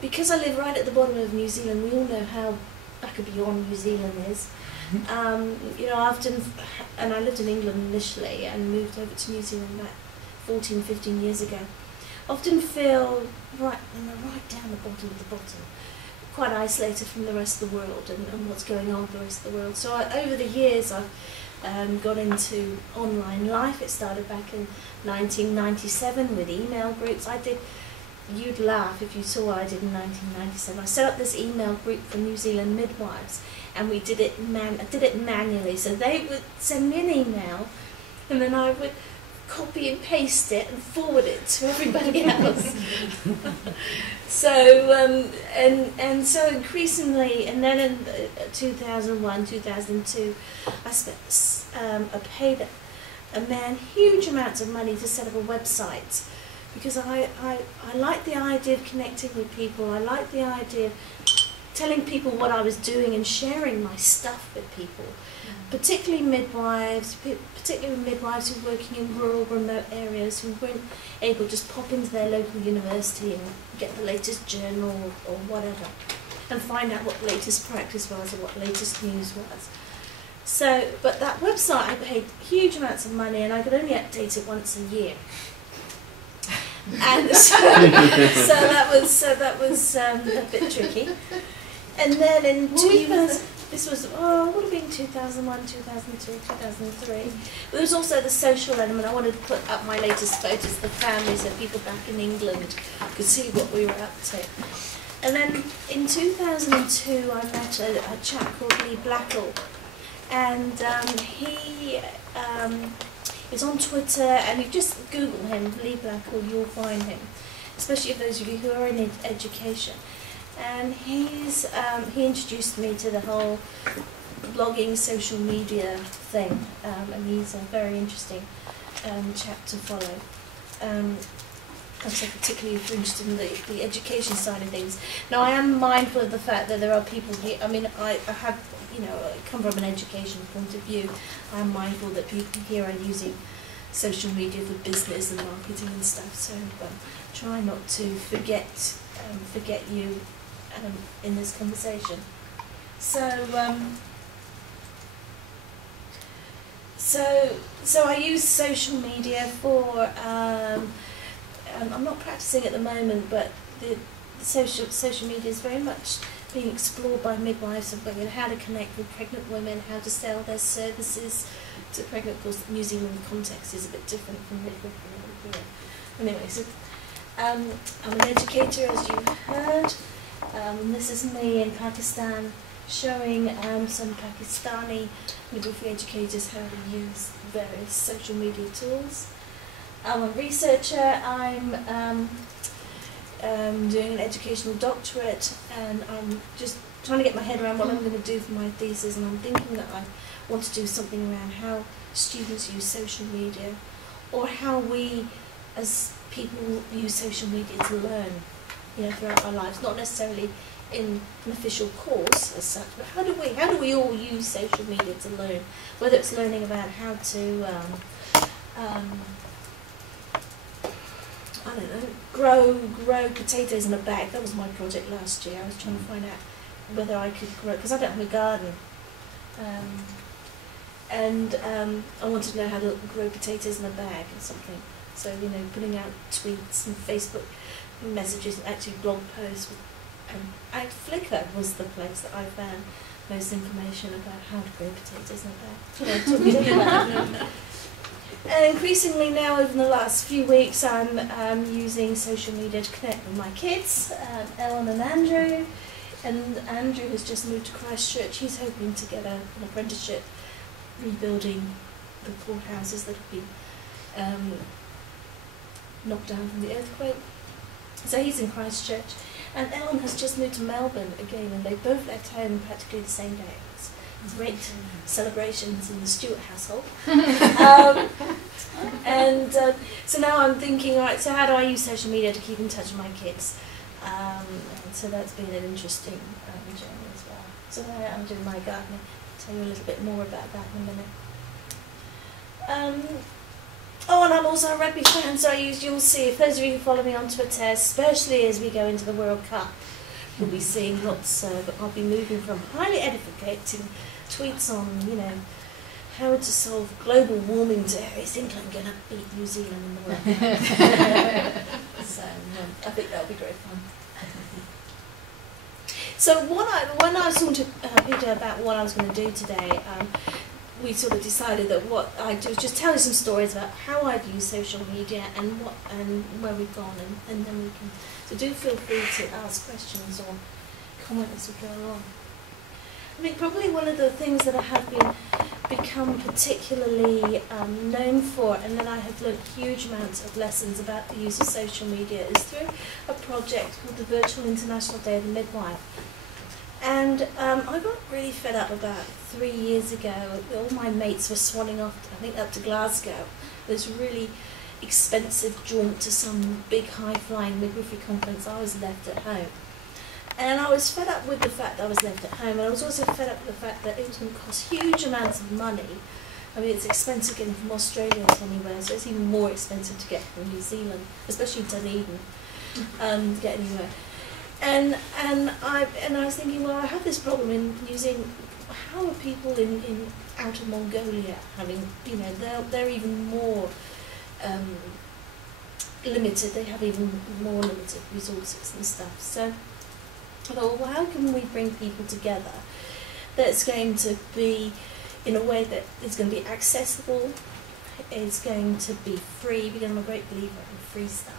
because I live right at the bottom of New Zealand, we all know how back and beyond New Zealand is. You know, and I lived in England initially and moved over to New Zealand about 14, 15 years ago. Often feel right down the bottom of the bottom, quite isolated from the rest of the world and what's going on with the rest of the world. So over the years I've got into online life. It started back in 1997 with email groups. You'd laugh if you saw what I did in 1997. I set up this email group for New Zealand midwives, and I did it manually. So they would send me an email, and then I would copy and paste it and forward it to everybody else. So and so increasingly, and then in 2001, 2002, I paid a man huge amounts of money to set up a website, because I like the idea of connecting with people. I like the idea of telling people what I was doing and sharing my stuff with people, particularly midwives who were working in rural, remote areas, who weren't able to just pop into their local university and get the latest journal or whatever, and find out what the latest practice was or what the latest news was. So, but that website, I paid huge amounts of money, and I could only update it once a year. And so that was a bit tricky. And then in this was, would have been 2001, 2002, 2003. There was also the social element. I wanted to put up my latest photos of the family so people back in England could see what we were up to. And then in 2002 I met a chap called Lee Blackall, and he is on Twitter, and you just Google him, Lee Blackall, you'll find him, especially for those of you who are in education. And he introduced me to the whole blogging, social media thing, and he's a very interesting chap to follow. So particularly if you're interested in the education side of things. Now, I am mindful of the fact that there are people here. I mean, I have, come from an education point of view. I'm mindful that people here are using social media for business and marketing and stuff. So try not to forget you in this conversation. So I use social media for. I'm not practicing at the moment, but the social media is very much being explored by midwives of how to connect with pregnant women, how to sell their services to pregnant. Of course, New Zealand context is a bit different from midwifery. Anyway, so I'm an educator, as you've heard. This is me in Pakistan showing some Pakistani midwifery educators how to use various social media tools. I'm a researcher. I'm doing an educational doctorate, and I'm just trying to get my head around what I'm going to do for my thesis, and I'm thinking that I want to do something around how students use social media, or how we as people use social media to learn, throughout our lives, not necessarily in an official course as such, but how do we all use social media to learn, whether it's learning about how to I don't know, grow potatoes in a bag. That was my project last year. I was trying to find out whether I could grow, because I don't have a garden, and I wanted to know how to grow potatoes in a bag or something. So putting out tweets and Facebook messages, and actually blog posts, and Flickr was the place that I found most information about how to grow potatoes in a bag. And increasingly now, over the last few weeks, I'm using social media to connect with my kids, Ellen and Andrew. And Andrew has just moved to Christchurch. He's hoping to get an apprenticeship rebuilding the courthouses that have been knocked down from the earthquake. So he's in Christchurch. And Ellen has just moved to Melbourne again, and they both left home practically the same day. Great celebrations in the Stewart household. So now I'm thinking, right, so how do I use social media to keep in touch with my kids? And so that's been an interesting journey as well. So I'm doing my gardening. I'll tell you a little bit more about that in a minute. Oh, and I'm also a rugby fan, so you'll see, if those of you who follow me on Twitter, especially as we go into the World Cup, you'll be seeing lots, but I'll be moving from highly edificating tweets on, how to solve global warming to is England going to beat New Zealand in the World Cup? So I think that'll be great fun. So when I was talking to Peter about what I was going to do today, we sort of decided that what I'd do is just tell you some stories about how I've used social media and where we've gone, and then we can. So do feel free to ask questions or comment as we go along. I think probably one of the things that I have become particularly known for, and that I have learned huge amounts of lessons about the use of social media, is through a project called the Virtual International Day of the Midwife. And I got really fed up about 3 years ago. All my mates were swanning off, I think, up to Glasgow. This really expensive jaunt to some big high-flying midwifery conference. I was left at home. And I was fed up with the fact that I was left at home, and I was also fed up with the fact that it was going to cost huge amounts of money. I mean, it's expensive getting from Australia to anywhere, so it's even more expensive to get from New Zealand, especially Dunedin, to get anywhere. And I was thinking, well, I have this problem in using. How are people in outer Mongolia having? They're even more limited. They have even more limited resources and stuff. So I thought, well, how can we bring people together that's going to be in a way that is going to be accessible, is going to be free, because I'm a great believer in free stuff,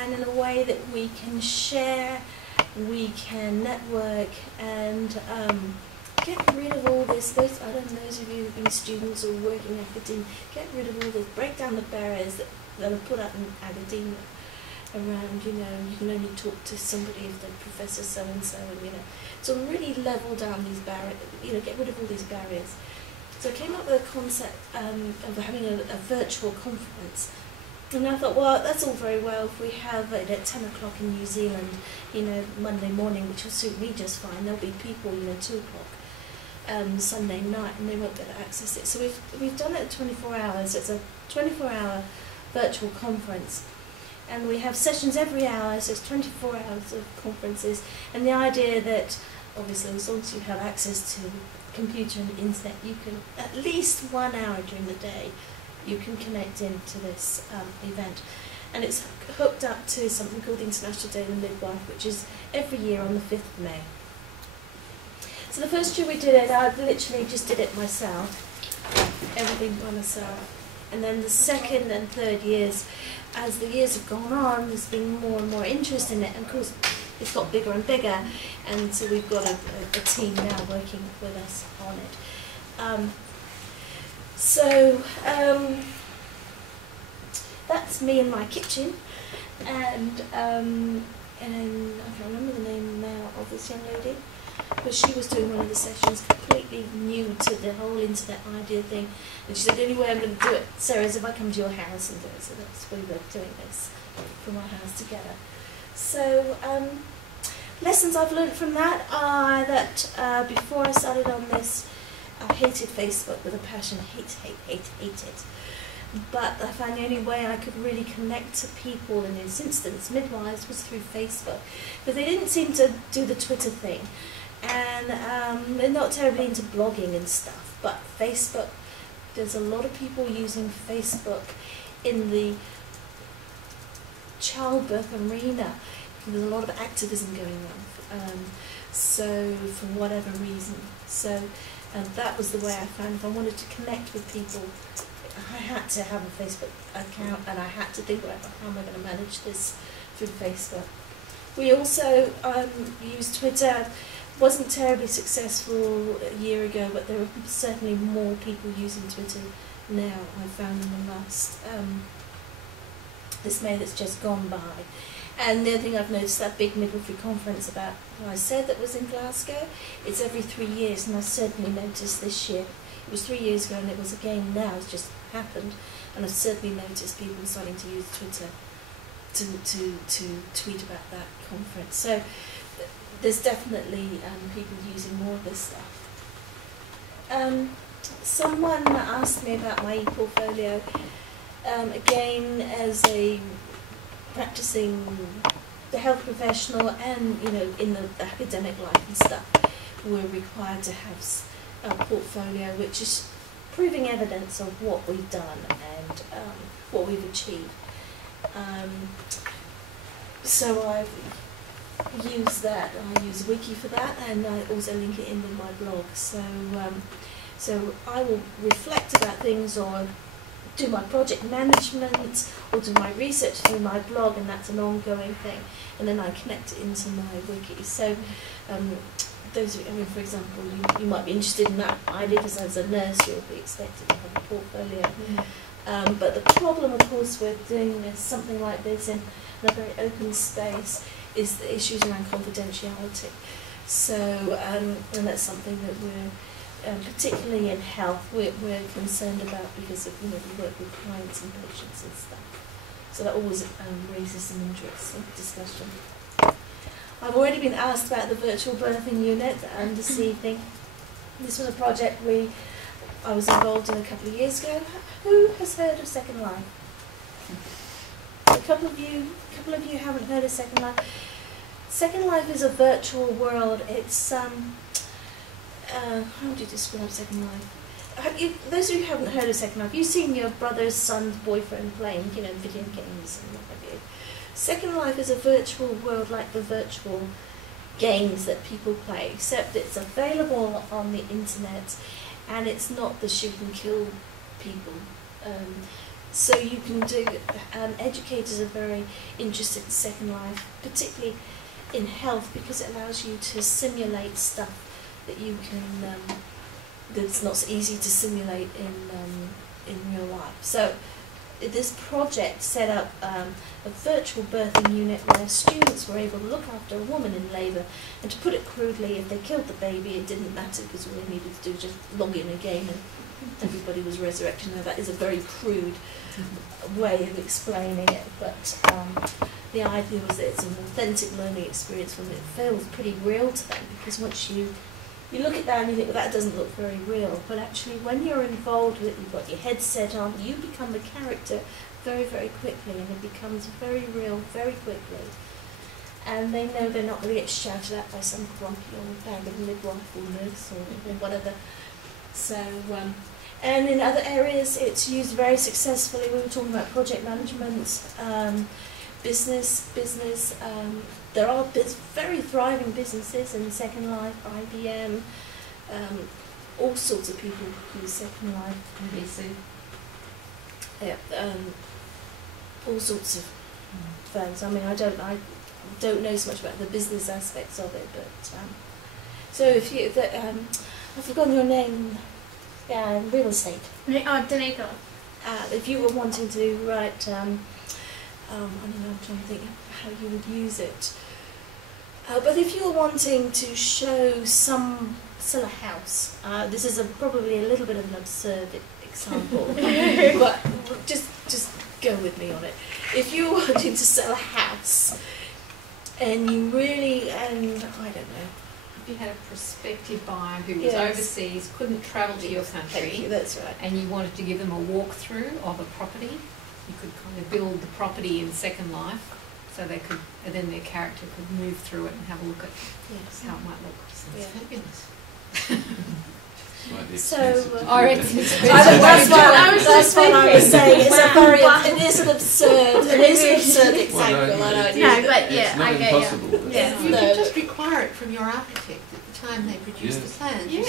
and in a way that we can share, we can network, and get rid of all this. Those of you who've been students or working in academia, get rid of all this, break down the barriers that are put up in academia around, you can only talk to somebody if they're Professor so-and-so, and, so really level down these barriers, get rid of all these barriers. So I came up with a concept of having a virtual conference. And I thought, well, that's all very well if we have it at 10 o'clock in New Zealand, Monday morning, which will suit me just fine. There'll be people, 2 o'clock Sunday night, and they won't be able to access it. So we've done it at 24 hours. It's a 24-hour virtual conference. And we have sessions every hour, so it's 24 hours of conferences. And the idea that, obviously, as long as you have access to computer and the internet, you can, at least 1 hour during the day, you can connect into this event. And it's hooked up to something called the International Day of the Midwife, which is every year on the 5th of May. So the first year we did it, I literally just did it myself, everything by myself. And then the second and third years, as the years have gone on, there's been more and more interest in it, and of course it's got bigger and bigger, and so we've got a team now working with us on it. That's me in my kitchen, and I can't remember the name now of this young lady, but she was doing one of the sessions completely new to the whole internet idea thing, and she said, the only way I'm going to do it, Sarah, is if I come to your house and do it. So that's why we're doing this from our house together. So lessons I've learned from that are that before I started on this, I hated Facebook with a passion, hate it. But I found the only way I could really connect to people in this instance, midwives, was through Facebook. But they didn't seem to do the Twitter thing. And they're not terribly into blogging and stuff. But Facebook, there's a lot of people using Facebook in the childbirth arena. There's a lot of activism going on. So for whatever reason. So that was the way I found if I wanted to connect with people, I had to have a Facebook account, and I had to think about how am I going to manage this through Facebook. We also used Twitter. Wasn't terribly successful a year ago, but there are certainly more people using Twitter now, I found, in the last this May that's just gone by. And the other thing I've noticed, that big midwifery conference about what I said that was in Glasgow, it's every 3 years, and I certainly noticed this year. It was 3 years ago, and it was again now. It's just happened, and I've certainly noticed people starting to use Twitter to tweet about that conference. So there's definitely people using more of this stuff. Someone asked me about my e-portfolio, again, as a practicing the health professional and, you know, in the academic life and stuff, we're required to have a portfolio which is proving evidence of what we've done and what we've achieved. So I've used that. I use Wiki for that, and I also link it in with my blog. So so I will reflect about things, or do my project management, or do my research through my blog, and that's an ongoing thing. And then I connect it into my wiki. So those, I mean, for example, you might be interested in that idea, because as a nurse you'll be expected to have a portfolio. But the problem, of course, with doing something like this in a very open space is the issues around confidentiality. So, and that's something that we're, particularly in health, we're concerned about, because of, you know, we work with clients and patients and stuff. So that always raises some interest and discussion. I've already been asked about the virtual birthing unit this evening. This was a project I was involved in a couple of years ago. Who has heard of Second Life? A couple of you haven't heard of Second Life. Second Life is a virtual world. It's how would you describe Second Life? Those of you who haven't heard of Second Life, you've seen your brother's son's boyfriend playing, you know, video games and what have you. Second Life is a virtual world like the virtual games that people play, except it's available on the internet, and it's not the shoot and kill people. So you can do, educators are very interested in Second Life, particularly in health, because it allows you to simulate stuff that you can, that's not so easy to simulate in real life. So this project set up a virtual birthing unit where students were able to look after a woman in labour, and to put it crudely, if they killed the baby, it didn't matter, because all they needed to do was just log in again and everybody was resurrected. Now that is a very crude way of explaining it, but the idea was that it's an authentic learning experience when it feels pretty real to them, because once you look at that and you think, well, that doesn't look very real, but actually when you're involved with it, you've got your headset on, you become the character very, very quickly, and it becomes very real very quickly. And they know they're not going to get shouted at by some grumpy old bag of midwife or nurse or whatever. So, and in other areas it's used very successfully. We were talking about project management, business. There are very thriving businesses in Second Life, IBM, all sorts of people use Second Life. NBC. Yeah, all sorts of firms. I mean, I don't know so much about the business aspects of it, but so if you, I've forgotten your name. Yeah, real estate. Danica. If you were wanting to write, I don't know, I'm trying to think how you would use it. But if you were wanting to sell a house, this is probably a little bit of an absurd example, but just go with me on it. If you were wanting to sell a house, and you really, and I don't know, if you had a prospective buyer who was Yes. overseas, couldn't travel to your Thank country, you, that's right. and you wanted to give them a walkthrough of a property, you could kind of build the property in Second Life, so they could, and then their character could move through it and have a look at Yes. how it might look. Yeah. Fabulous. So, I reckon it's that's what I was saying. It's a very, it is an absurd example. No, but It's yeah, not I get impossible. you. Yeah. You could just require it from your architect at the time they produce the plans. Yes.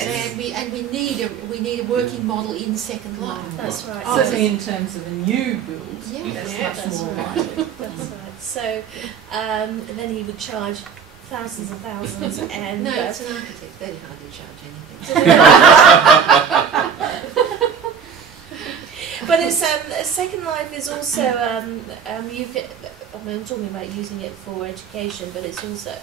And we need a working model in Second Life. That's right. Certainly in terms of a new build, Yeah. that's Yeah, much that's more right. likely. That's right. So, and then he would charge thousands and thousands, and No, it's an architect. They hardly charge anything. but it's Second Life is also you get. I mean, I'm talking about using it for education, but it's also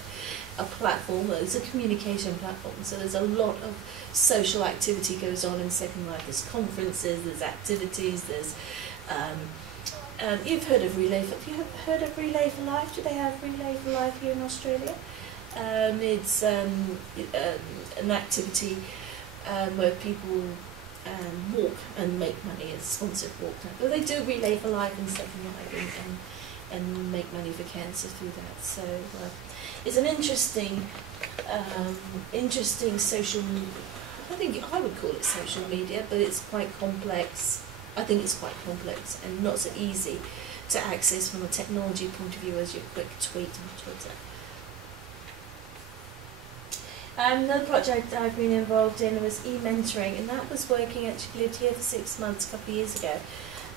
a platform. It's a communication platform. So there's a lot of social activity goes on in Second Life. There's conferences, there's activities, there's. You've heard of Relay. Have you heard of Relay for Life? Do they have Relay for Life here in Australia? It's an activity where people walk and make money as sponsored walk. But they do Relay for Life and Second Life and make money for cancer through that. So it's an interesting social. I think I would call it social media, but it's quite complex. I think it's quite complex and not so easy to access from a technology point of view as your quick tweet on Twitter. Another project I've been involved in was e-mentoring, and that was working, actually lived here for 6 months a couple of years ago,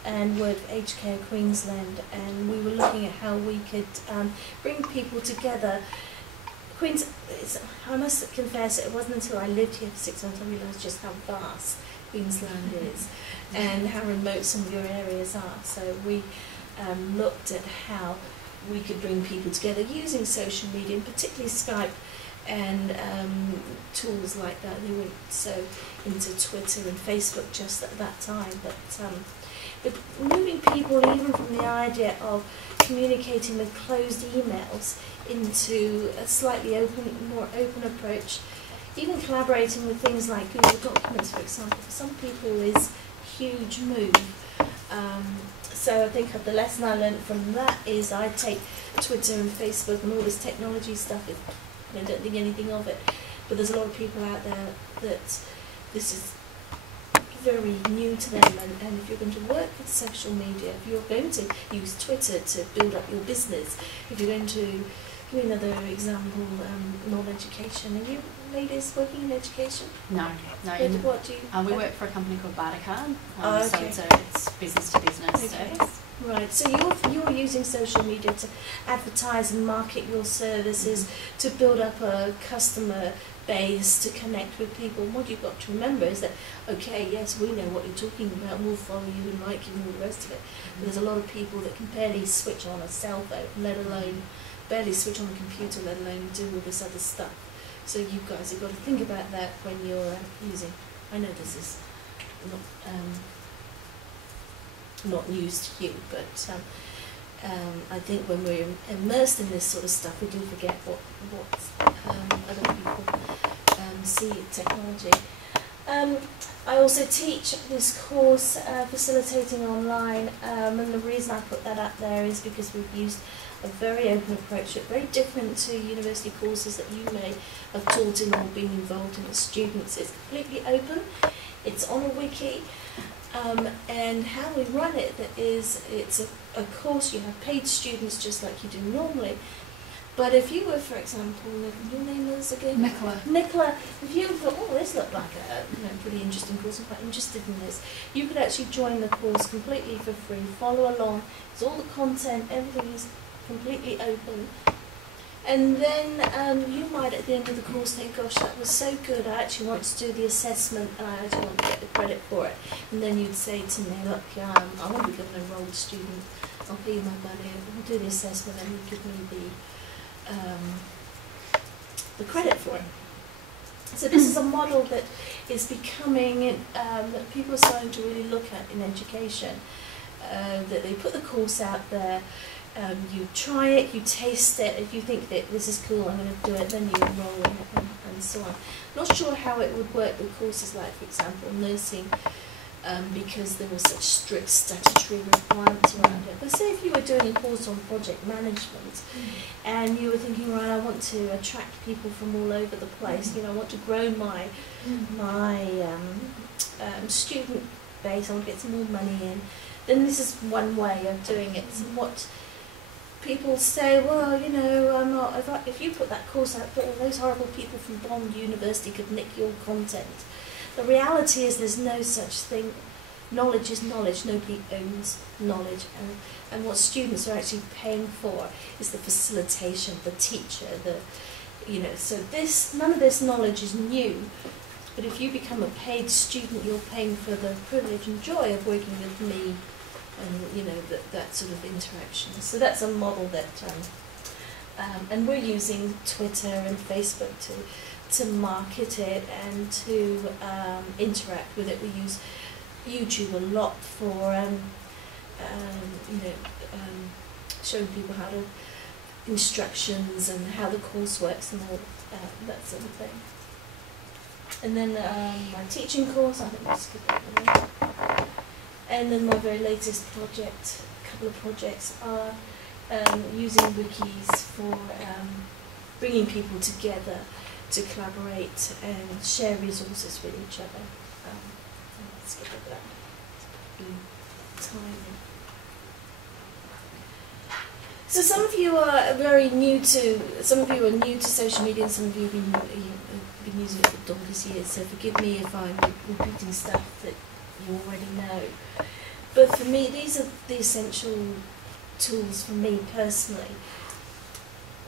and with Aged Care Queensland, and we were looking at how we could bring people together. I must confess, it wasn't until I lived here for 6 months I realised just how vast Queensland is and how remote some of your areas are. So we looked at how we could bring people together using social media, and particularly Skype and tools like that. They went so into Twitter and Facebook just at that time, but moving people even from the idea of communicating with closed emails into a slightly more open approach, even collaborating with things like Google Documents, for example, for some people is a huge move. So I think the lesson I learned from that is I take Twitter and Facebook and all this technology stuff, I don't think anything of it, but there's a lot of people out there that this is very new to them, and if you're going to work with social media, if you're going to use Twitter to build up your business, if you're going to, give me another example, non-education. Are you ladies working in education? No. What do you? We work for a company called Bartercard, okay. So it's business to business. Okay. Service. Right, so you're using social media to advertise and market your services, to build up a customer base, to connect with people. And what you've got to remember is that, okay, yes, we know what you're talking about, we'll follow you and like you and all the rest of it, but there's a lot of people that can barely switch on a cell phone, let alone barely switch on a computer, let alone do all this other stuff. So you guys have got to think about that when you're using. I know this is not news to you, but I think when we're immersed in this sort of stuff, we do forget what other people see technology. I also teach this course, Facilitating Online, and the reason I put that up there is because we've used a very open approach, very different to university courses that you may have taught in or been involved in as students. It's completely open, it's on a wiki, and how we run it is it's a course. You have paid students just like you do normally. But if you were, for example, your name is again? Nicola, if you thought, oh, this looked like a pretty interesting course, I'm quite interested in this, you could actually join the course completely for free, follow along. It's all the content, everything is completely open. And then you might at the end of the course think, gosh, that was so good, I actually want to do the assessment and I actually want to get the credit for it. And then you'd say to me, look, I want to become an enrolled student, I'll pay you my money, we'll do the assessment and you give me the credit for it. So this is a model that is becoming, that people are starting to really look at in education, that they put the course out there, you try it, you taste it, if you think that this is cool, I'm going to do it, then you enroll and so on. Not sure how it would work with courses like, for example, nursing, because there were such strict statutory requirements around it. But say if you were doing a course on project management and you were thinking, right, I want to attract people from all over the place, I want to grow my student base, I want to get some more money in, then this is one way of doing it. So what people say, well, if you put that course out, but those horrible people from Bond University could nick your content. The reality is there's no such thing. Knowledge is knowledge. Nobody owns knowledge. And what students are actually paying for is the facilitation, the teacher, so none of this knowledge is new. But if you become a paid student, you're paying for the privilege and joy of working with me and, that sort of interaction. So that's a model that, and we're using Twitter and Facebook to market it and to interact with it. We use YouTube a lot for showing people how to instructions and how the course works and all that sort of thing. And then my teaching course, I think we'll skip that one. And then my very latest project, a couple of projects, are using wikis for bringing people together to collaborate and share resources with each other. Let's skip over that. Timing. So some of you are new to social media, and some of you have been using it for donkey's years, so forgive me if I'm repeating stuff that you already know. But for me, these are the essential tools for me personally.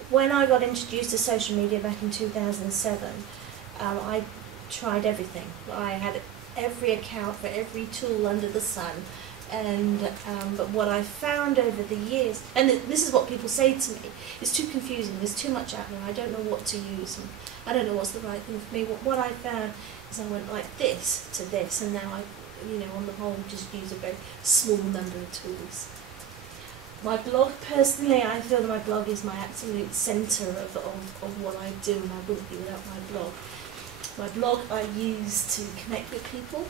When I got introduced to social media back in 2007, I tried everything. I had every account for every tool under the sun. And but what I found over the years, and this is what people say to me, it's too confusing, there's too much out there, I don't know what to use, and I don't know what's the right thing for me. What I found is I went like this to this, and now I, on the whole, just use a very small number of tools. My blog, personally, I feel that my blog is my absolute centre of what I do, and I wouldn't be without my blog. My blog I use to connect with people,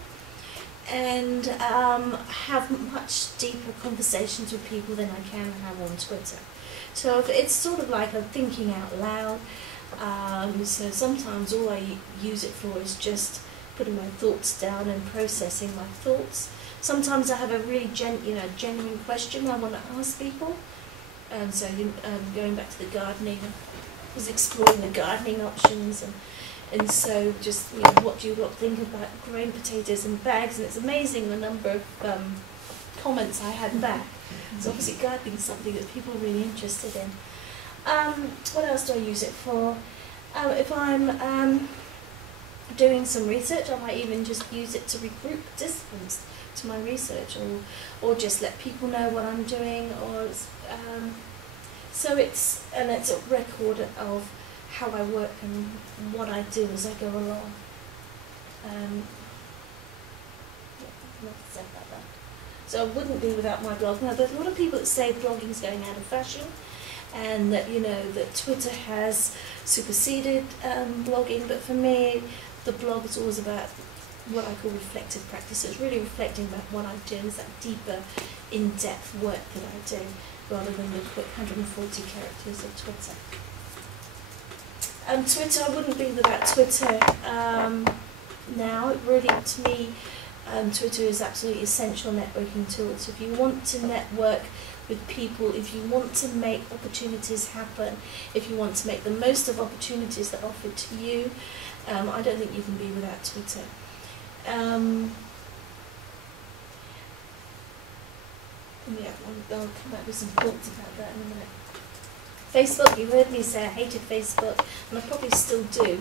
and have much deeper conversations with people than I can have on Twitter. So it's sort of like I'm thinking out loud. So sometimes all I use it for is just putting my thoughts down and processing my thoughts. Sometimes I have a really genuine question I want to ask people. So going back to the gardening, I was exploring the gardening options, and so just, what do you lot think about growing potatoes in bags? And it's amazing the number of comments I had back. So obviously gardening is something that people are really interested in. What else do I use it for? If I'm doing some research, I might even just use it to regroup disciplines to my research, or just let people know what I'm doing, so it's a record of how I work and what I do as I go along. So I wouldn't be without my blog. Now, there's a lot of people that say blogging is going out of fashion, and that that Twitter has superseded blogging. But for me, the blog is always about what I call reflective practice. So it's really reflecting about what I do. It's that deeper, in-depth work that I do, rather than the quick 140 characters of Twitter. Twitter, I wouldn't be without Twitter now. It really, to me, Twitter is absolutely essential networking tool. So if you want to network with people, if you want to make opportunities happen, if you want to make the most of opportunities that are offered to you, I don't think you can be without Twitter. I'll come back with some thoughts about that in a minute. Facebook, you heard me say I hated Facebook, and I probably still do,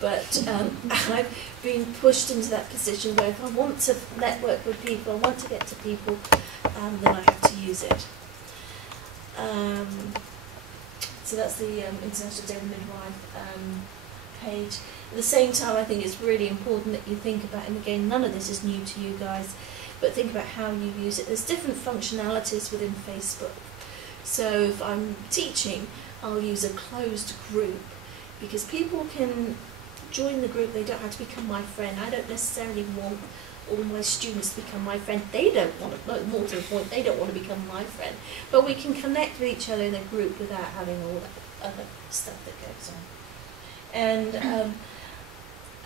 but I've been pushed into that position where if I want to network with people, I want to get to people, then I have to use it. So that's the International Day of the Midwife page. At the same time, I think it's really important that you think about, and again, none of this is new to you guys, but think about how you use it. There's different functionalities within Facebook. So if I'm teaching, I'll use a closed group, because people can join the group, they don't have to become my friend. I don't necessarily want all my students to become my friend. They don't want to, more to the point, they don't want to become my friend. But we can connect with each other in a group without having all that other stuff that goes on.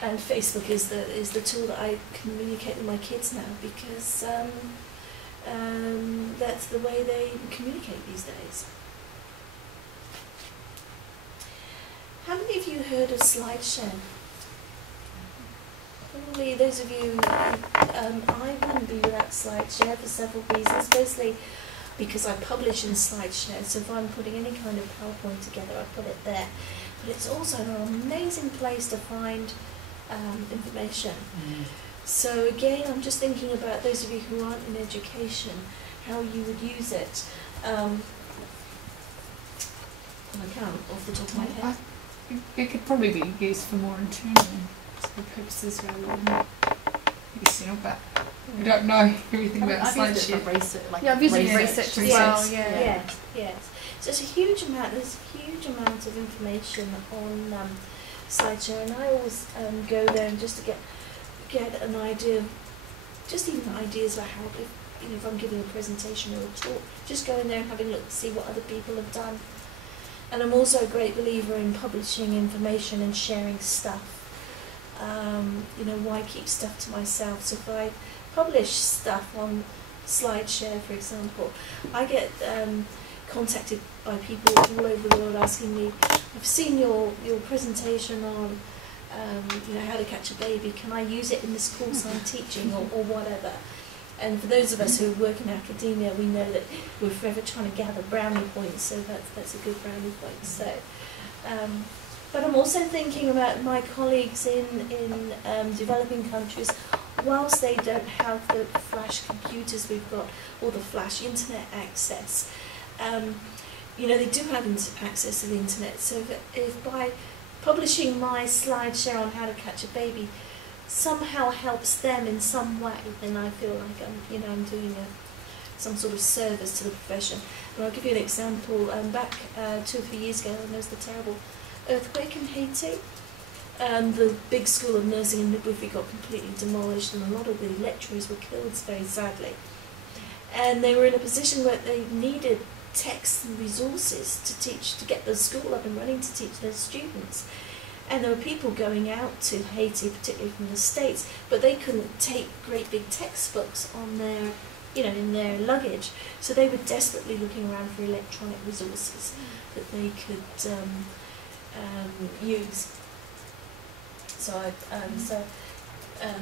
And Facebook is the tool that I communicate with my kids now, because that's the way they communicate these days. How many of you heard of SlideShare? Probably those of you, I wouldn't be without SlideShare for several reasons. Firstly, because I publish in SlideShare, so if I'm putting any kind of PowerPoint together, I put it there. But it's also an amazing place to find information. So again, I'm just thinking about those of you who aren't in education, how you would use it. I can't off the top of my head. It could probably be used for more internal purposes rather than using, but I don't know everything about SlideShare. I've used it for research as well. Yes. So it's a huge amount. There's a huge amount of information on SlideShare, and I always go there and just to get an idea, just even ideas about how, if I'm giving a presentation or a talk, just go in there and having a look to see what other people have done. And I'm also a great believer in publishing information and sharing stuff. Why keep stuff to myself? So if I publish stuff on SlideShare, for example, I get contacted by people all over the world asking me, I've seen your presentation on how to catch a baby, can I use it in this course I'm teaching, or whatever. And for those of us who work in academia, we know that we're forever trying to gather brownie points, so that's a good brownie point. So, but I'm also thinking about my colleagues in developing countries. Whilst they don't have the flash computers we've got, or the flash internet access, they do have access to the internet. So if by publishing my SlideShare on how to catch a baby somehow helps them in some way, then I feel like I'm doing some sort of service to the profession. And I'll give you an example. Back 2 or 3 years ago, when there was the terrible earthquake in Haiti, the big school of nursing and midwifery got completely demolished, and a lot of the lecturers were killed very sadly. And they were in a position where they needed texts and resources to get the school up and running to teach their students. And there were people going out to Haiti, particularly from the States, but they couldn't take great big textbooks on their, in their luggage. So they were desperately looking around for electronic resources that they could use. So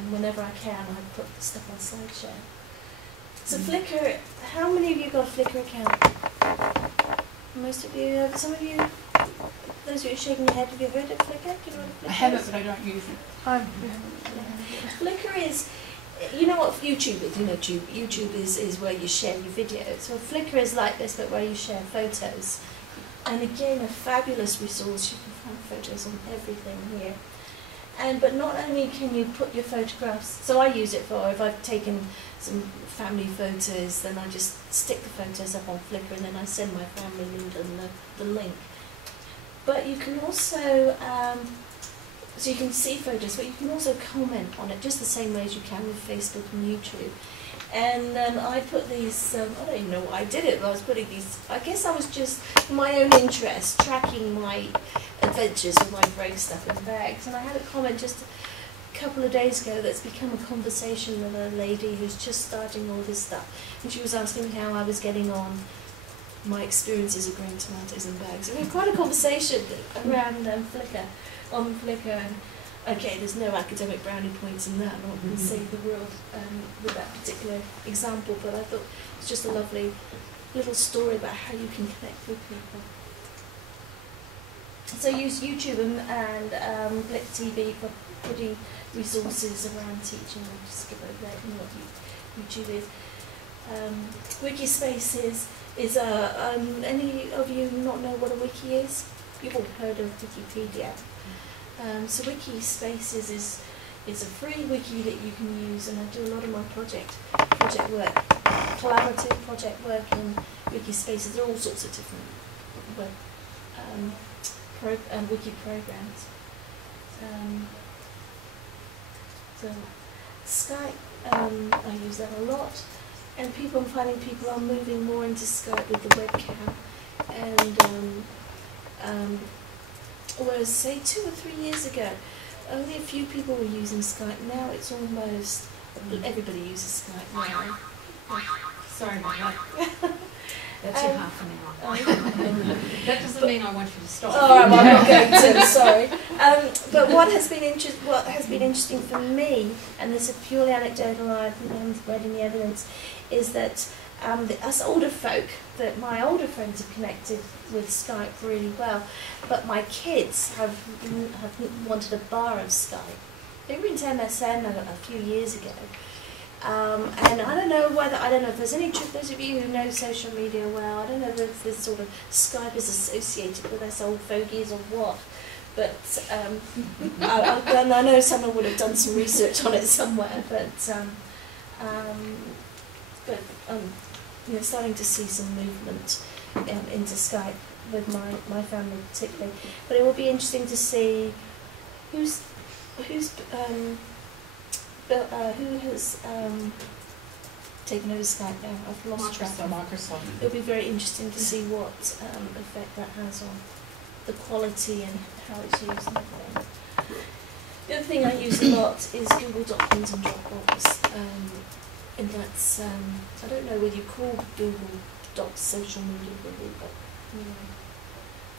whenever I can, I put stuff on SlideShare. So Flickr, how many of you got a Flickr account? Most of you, some of you, those of you shaking your head, have you heard of Flickr? Do you know what Flickr is? I haven't, but I don't use it. Flickr is, you know what YouTube is? YouTube is where you share your videos. Well, Flickr is like this, but where you share photos. And again, a fabulous resource. You can find photos on everything here. But not only can you put your photographs, so I use it for, if I've taken some family photos, then I just stick the photos up on Flickr, and then I send my family and the link. But you can also, so you can see photos, but you can also comment on it just the same way as you can with Facebook and YouTube. And I put these, I don't even know why I did it, but I was putting these, I guess I was just, for my own interest, tracking my adventures with my throwing stuff in bags. And I had a comment just a couple of days ago that's become a conversation with a lady who's just starting all this stuff. And she was asking how I was getting on, my experiences of growing tomatoes in bags. And we had quite a conversation around Flickr, on Flickr. And okay, there's no academic brownie points in that. I'm not going to save the world with that particular example, but I thought it's just a lovely little story about how you can connect with people. So use YouTube and Blick TV for putting resources around teaching. I'll just skip over that, you know what YouTube is. Wikispaces is any of you not know what a wiki is? You've all heard of Wikipedia. So Wikispaces is a free wiki that you can use, and I do a lot of my project work, collaborative project work in Wikispaces. There are all sorts of different web wiki programs. So Skype, I use that a lot, and I'm finding people are moving more into Skype with the webcam, and whereas say 2 or 3 years ago, only a few people were using Skype. Now it's almost everybody uses Skype now. Sorry about that. That's your half an hour. That doesn't mean I want you to stop. Oh, I'm not going to. Sorry. But what has been interesting for me, and this is purely anecdotal, I haven't read any evidence, is that us older folk, that my older friends have connected with Skype really well, but my kids have wanted a bar of Skype. They were into MSN a few years ago. And I don't know if there's any truth, those of you who know social media well, I don't know if this sort of Skype is associated with us old fogies or what, but I know someone would have done some research on it somewhere, but starting to see some movement into Skype with my family particularly. But it will be interesting to see who's who has taken over Skype now? I've lost track. Microsoft. It'll be very interesting to see what effect that has on the quality and how it's used and everything. The other thing I use a lot is Google Documents and Dropbox, and that's I don't know whether you call Google Docs social media really, but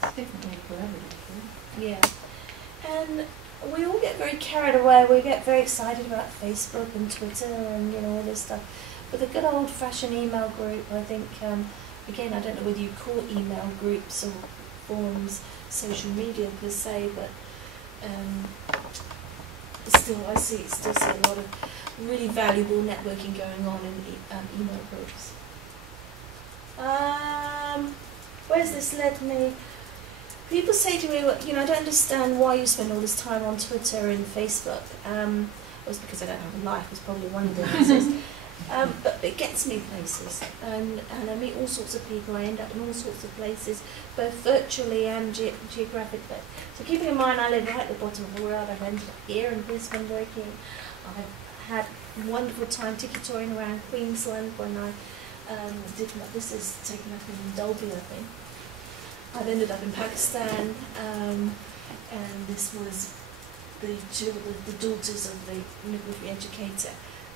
It's definitely collaborative. yeah. And we all get very carried away. We get very excited about Facebook and Twitter and all this stuff. But the good old-fashioned email group, I think, again, I don't know whether you call email groups or forums social media per se, but I still see a lot of really valuable networking going on in email groups. Where's this led me? People say to me, well, I don't understand why you spend all this time on Twitter and Facebook. It was because I don't have a life, was probably one of the reasons. But it gets me places, and I meet all sorts of people. I end up in all sorts of places, both virtually and geographically. So keeping in mind I live right at the bottom of the world, I've ended up here in Brisbane working. I've had a wonderful time ticket-touring around Queensland when I this is taken up in Dolby, I think. I've ended up in Pakistan, and this was the daughters of the midwifery educator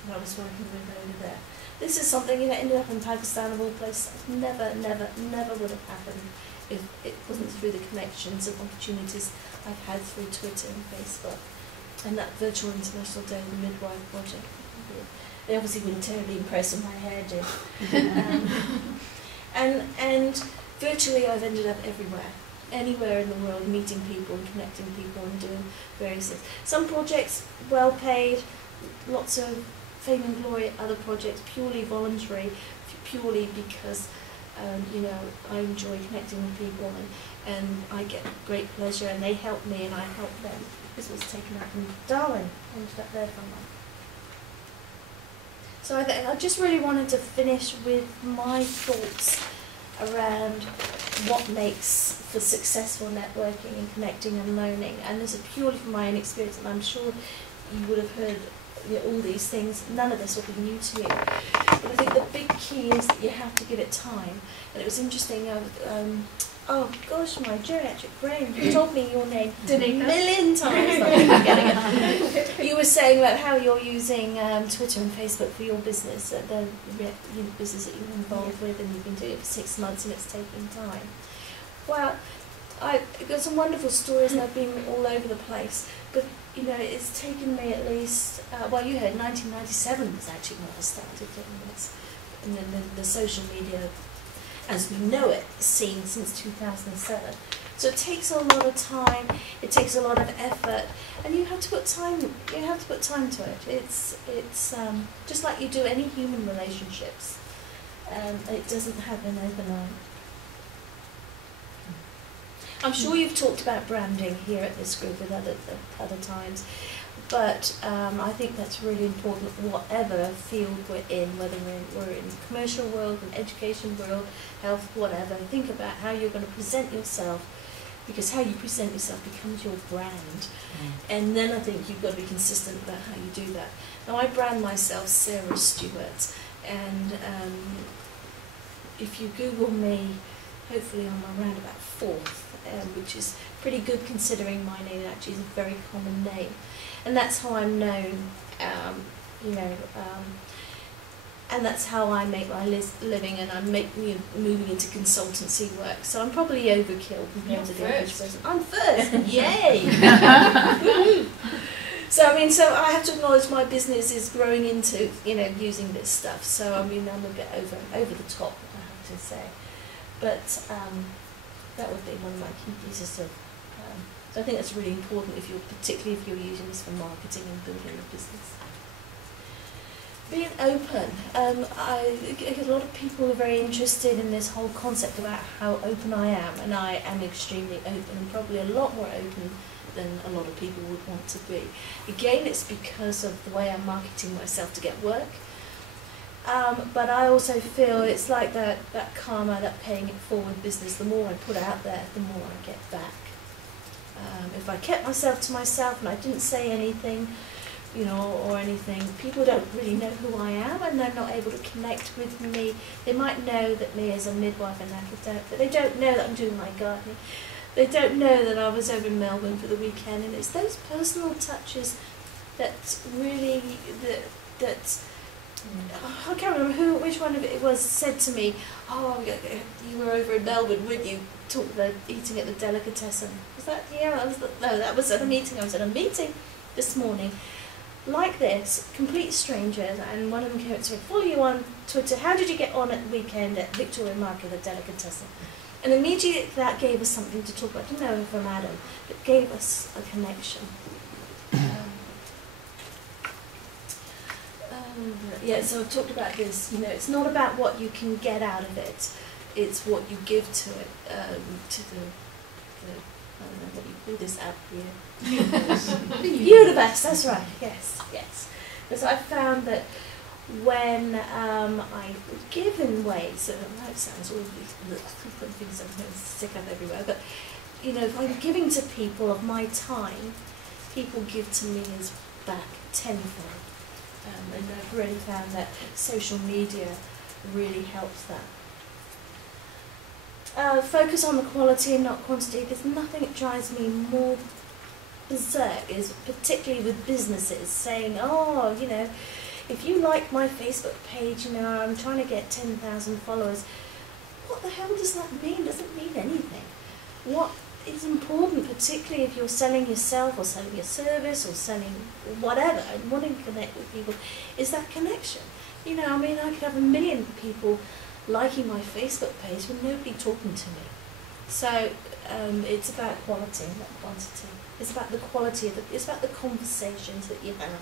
that I was working with over there. This is something ended up in Pakistan of all places. Never would have happened if it wasn't through the connections and opportunities I've had through Twitter and Facebook and that virtual International Day of the Midwife project. They obviously weren't terribly impressed with my hairdo. And virtually I've ended up everywhere, anywhere in the world, meeting people and connecting people and doing various things. Some projects well paid, lots of fame and glory, other projects purely voluntary, purely because I enjoy connecting with people and I get great pleasure and they help me and I help them. This was taken out in Darwin, I ended up there for a month. So I just really wanted to finish with my thoughts around what makes for successful networking and connecting and learning. And this is purely from my own experience, and I'm sure you would have heard all these things. None of this will be new to you. But I think the big key is that you have to give it time. And it was interesting, oh gosh, my geriatric brain, you told me your name a million times. I'm getting it. You were saying about how you're using Twitter and Facebook for your business, the business that you're involved with, and you've been doing it for 6 months and it's taking time. Well, I've got some wonderful stories and I've been all over the place, but it's taken me at least, well, you heard 1997 was actually when I started doing this, and then the social media as we know it seen since 2007. So it takes a lot of time, it takes a lot of effort, and you have to put time. You have to put time to it. It's just like you do any human relationships. It doesn't happen overnight. I'm sure you've talked about branding here at this group at other times, but I think that's really important. Whatever field we're in, whether we're in the commercial world, an education world, health, whatever, think about how you're going to present yourself, because how you present yourself becomes your brand. And then I think you've got to be consistent about how you do that. Now I brand myself Sarah Stewart, and if you Google me, hopefully I'm around about 4th, which is pretty good considering my name actually is a very common name. And that's how I'm known, and that's how I make my living, and I'm moving into consultancy work. So I'm probably overkill compared to the average person. I'm first, yay! So I have to acknowledge my business is growing into, using this stuff. So I'm a bit over the top, I have to say. But that would be one of my key pieces of. So I think that's really important, particularly if you're using this for marketing and building your business. Being open. A lot of people are very interested in this whole concept about how open I am, and I am extremely open, and probably a lot more open than a lot of people would want to be. Again, it's because of the way I'm marketing myself to get work. But I also feel it's like that karma, that paying it forward business. The more I put out there, the more I get back. If I kept myself to myself and I didn't say anything, or anything, people don't really know who I am, and they're not able to connect with me. They might know that me as a midwife and academic, but they don't know that I'm doing my gardening. They don't know that I was over in Melbourne for the weekend, and it's those personal touches that really, I can't remember which one of it was said to me, oh, you were over in Melbourne, weren't you, eating at the delicatessen. Was that, no, that was at a meeting. I was at a meeting this morning, like this, complete strangers, and one of them came up to me, follow you on Twitter, how did you get on at the weekend at Victoria Market, the delicatessen? And immediately that gave us something to talk about. I didn't know from Adam, but gave us a connection. Yeah, so I've talked about this, it's not about what you can get out of it, it's what you give to it, to the I don't know what you call this app here. Universe, that's right, yes. Because I found that when I give in ways, I know it sounds all these putting things I'm stick up everywhere, but if I'm giving to people of my time, people give to me as back tenfold. And I've really found that social media really helps that. Focus on the quality and not quantity. There's nothing that drives me more berserk, is particularly with businesses saying, oh, if you like my Facebook page, I'm trying to get 10,000 followers. What the hell does that mean? It doesn't mean anything. What is important, particularly if you're selling yourself or selling your service or selling whatever and wanting to connect with people, is that connection. I could have 1 million people liking my Facebook page with nobody talking to me. So it's about quality, not quantity. It's about the quality of it's about the conversations that you have.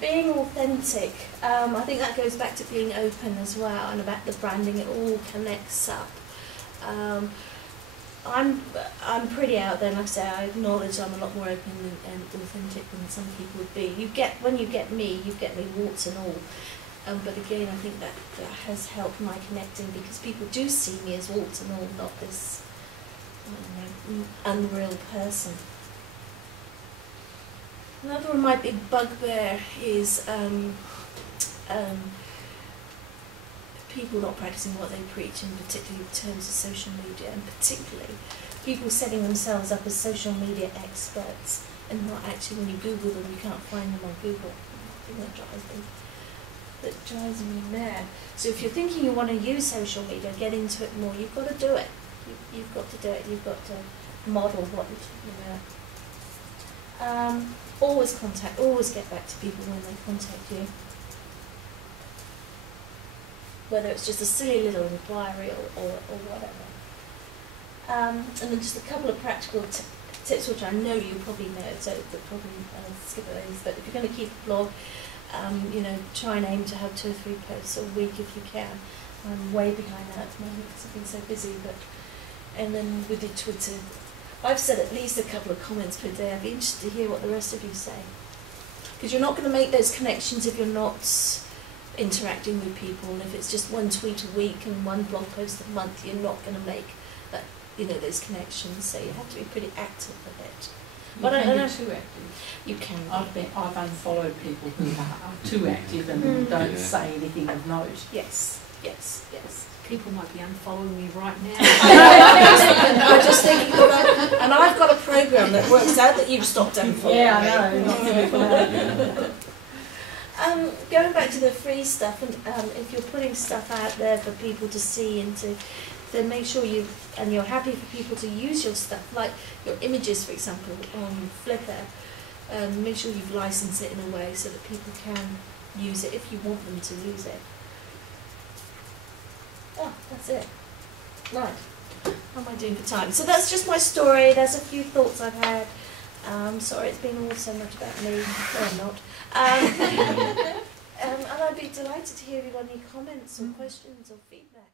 Being authentic, I think that goes back to being open as well, and about the branding. It all connects up. I'm pretty out there, and like I say, I acknowledge I'm a lot more open and authentic than some people would be. When you get me warts and all. But again, I think that has helped my connecting, because people do see me as warts and all, not this unreal person. Another one, my big bugbear is people not practicing what they preach, and particularly in terms of social media, and particularly people setting themselves up as social media experts, and not actually, when you Google them, you can't find them on Google. I think that drives me mad. So if you're thinking you want to use social media, get into it more, you've got to do it. You've got to do it. You've got to model what you're talking about. Always get back to people when they contact you. Whether it's just a silly little inquiry or whatever. And then just a couple of practical tips, which I know you probably know, so probably skip those. But if you're going to keep a blog, try and aim to have 2 or 3 posts a week if you can. I'm way behind that at the moment because I've been so busy. And then with your Twitter, I've said at least a couple of comments per day. I'd be interested to hear what the rest of you say. Because you're not going to make those connections if you're not interacting with people, and if it's just 1 tweet a week and 1 blog post a month, you're not going to make that, those connections. So you have to be pretty active with it. But I don't know. Too active. You can. I've unfollowed people who are too active and don't say anything of note. Yes. People might be unfollowing me right now. I just think, and I've got a program that works out that you've stopped unfollowing. Yeah, I know. Going back to the free stuff, and if you're putting stuff out there for people to see and then make sure you're happy for people to use your stuff, like your images, for example, on Flickr. Make sure you've licensed it in a way so that people can use it if you want them to use it. Oh, that's it. Right. How am I doing for time? So that's just my story. There's a few thoughts I've had. Sorry, it's been all so much about me. No, I'm not. And I'd be delighted to hear if you've got any comments or questions or feedback.